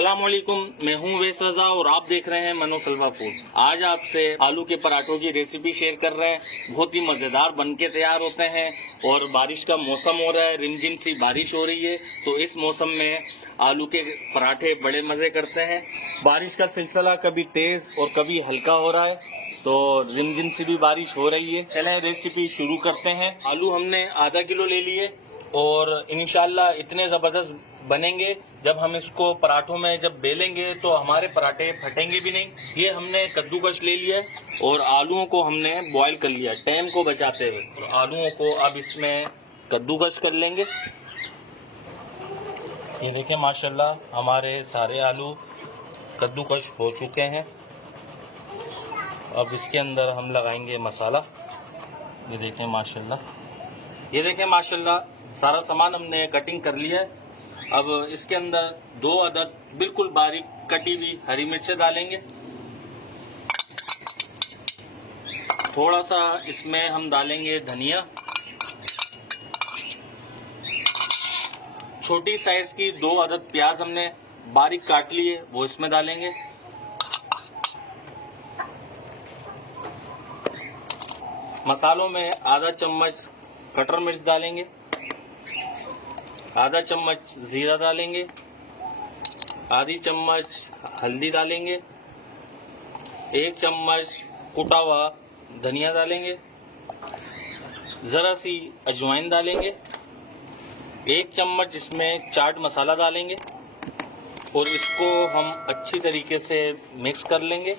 अस्सलाम वालेकुम, मैं हूं वेस रजा और आप देख रहे हैं मनो सल्वा फूड। आज आपसे आलू के पराठों की रेसिपी शेयर कर रहे हैं। बहुत ही मजेदार बनके तैयार होते हैं और बारिश का मौसम हो रहा है, रिमझिम सी बारिश हो रही है, तो इस मौसम में आलू के पराठे बड़े मजे करते हैं। बारिश का सिलसिला कभी तेज और कभी हल्का हो रहा है, तो रिमझिम सी भी बारिश हो रही है। चलें रेसिपी शुरू करते हैं। आलू हमने आधा किलो ले लिए और इंशाल्लाह इतने जबरदस्त बनेंगे जब हम इसको पराठों में जब बेलेंगे तो हमारे पराठे फटेंगे भी नहीं। ये हमने कद्दूकश ले लिया और आलूओं को हमने बॉईल कर लिया टाइम को बचाते हुए। तो आलूओं को अब इसमें कद्दूकश कर लेंगे। ये देखिए माशाल्लाह हमारे सारे आलू कद्दूकश हो चुके हैं। अब इसके अंदर हम लगाएंगे मसाला। ये देखें माशाल्लाह सारा सामान हमने कटिंग कर लिया है। अब इसके अंदर 2 अदद बिल्कुल बारीक कटी हुई हरी मिर्चें डालेंगे। थोड़ा सा इसमें हम डालेंगे धनिया। छोटी साइज की 2 अदद प्याज हमने बारीक काट ली है, वो इसमें डालेंगे। मसालों में आधा चम्मच कटर मिर्च डालेंगे, आधा चम्मच जीरा डालेंगे, आधी चम्मच हल्दी डालेंगे, 1 चम्मच कुटा हुआ धनिया डालेंगे, ज़रा सी अजवाइन डालेंगे, 1 चम्मच इसमें चाट मसाला डालेंगे और इसको हम अच्छी तरीके से मिक्स कर लेंगे।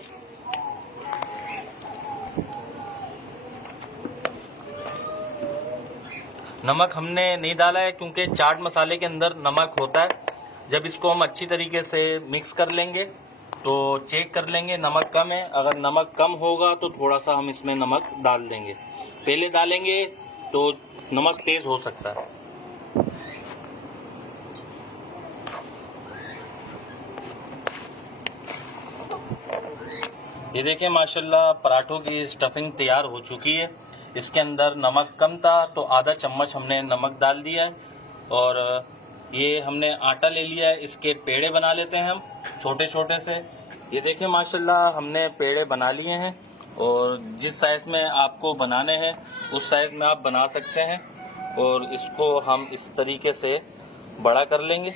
नमक हमने नहीं डाला है क्योंकि चाट मसाले के अंदर नमक होता है। जब इसको हम अच्छी तरीके से मिक्स कर लेंगे तो चेक कर लेंगे नमक कम है। अगर नमक कम होगा तो थोड़ा सा हम इसमें नमक डाल देंगे। पहले डालेंगे तो नमक तेज हो सकता है। ये देखें माशाल्लाह पराठों की स्टफिंग तैयार हो चुकी है। इसके अंदर नमक कम था तो आधा चम्मच हमने नमक डाल दिया है और ये हमने आटा ले लिया है। इसके पेड़े बना लेते हैं हम छोटे छोटे से। ये देखें माशाल्लाह हमने पेड़े बना लिए हैं और जिस साइज में आपको बनाने हैं उस साइज में आप बना सकते हैं और इसको हम इस तरीके से बड़ा कर लेंगे।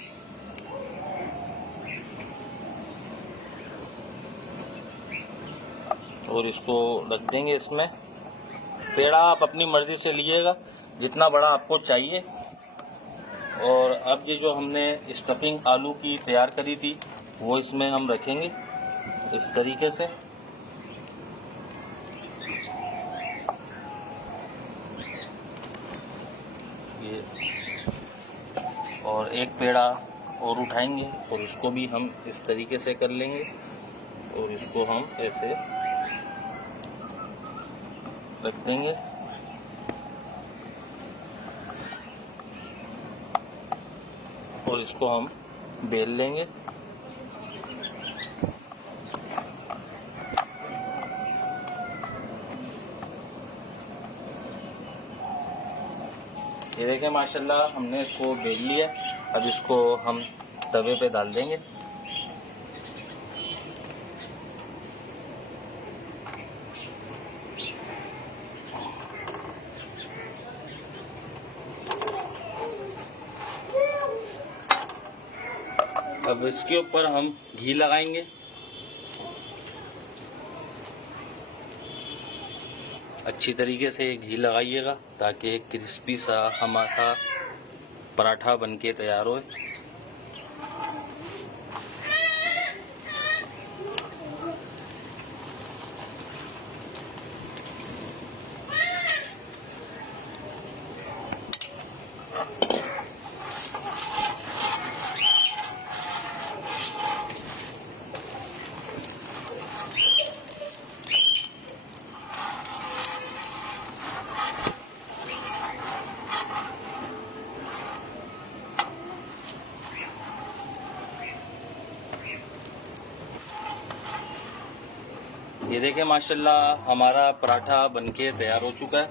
और इसको रख देंगे इसमें। पेड़ा आप अपनी मर्जी से लीजिएगा जितना बड़ा आपको चाहिए। और अब ये जो हमने स्टफिंग आलू की तैयार करी थी वो इसमें हम रखेंगे इस तरीके से। ये और एक पेड़ा और उठाएंगे और उसको भी हम इस तरीके से कर लेंगे और इसको हम ऐसे रख देंगे। और इसको हम बेल लेंगे। ये देखें माशाल्लाह हमने इसको बेल लिया। अब इसको हम तवे पे डाल देंगे। अब इसके ऊपर हम घी लगाएंगे। अच्छी तरीके से घी लगाइएगा ताकि एक क्रिस्पी सा हमारा पराठा बनके तैयार हो। ये देखें माशाल्लाह हमारा पराठा बनके तैयार हो चुका है।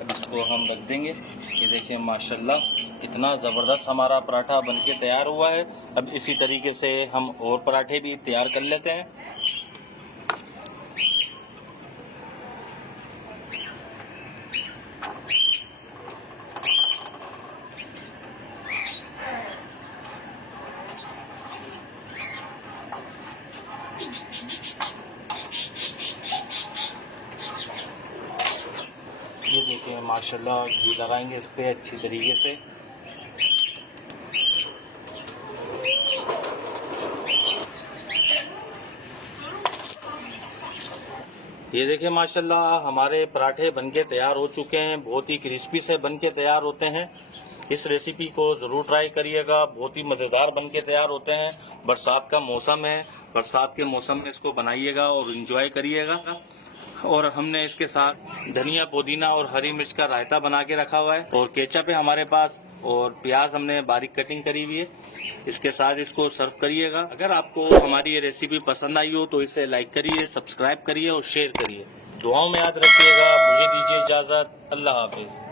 अब इसको हम रख देंगे। ये देखें माशाल्लाह कितना ज़बरदस्त हमारा पराठा बनके तैयार हुआ है। अब इसी तरीके से हम और पराठे भी तैयार कर लेते हैं। ये देखिए माशाल्लाह घी लगाएंगे इस पर अच्छी तरीके से। ये देखिए माशाल्लाह हमारे पराठे बनके तैयार हो चुके हैं। बहुत ही क्रिस्पी से बनके तैयार होते हैं। इस रेसिपी को ज़रूर ट्राई करिएगा। बहुत ही मज़ेदार बनके तैयार होते हैं। बरसात का मौसम है, बरसात के मौसम में इसको बनाइएगा और इन्जॉय करिएगा। और हमने इसके साथ धनिया, पुदीना और हरी मिर्च का रायता बना के रखा हुआ है और केचप है हमारे पास और प्याज हमने बारीक कटिंग करी हुई है। इसके साथ इसको सर्व करिएगा। अगर आपको हमारी ये रेसिपी पसंद आई हो तो इसे लाइक करिए, सब्सक्राइब करिए और शेयर करिए। दुआओं में याद रखिएगा। मुझे दीजिए इजाज़त। अल्लाह हाफिज़।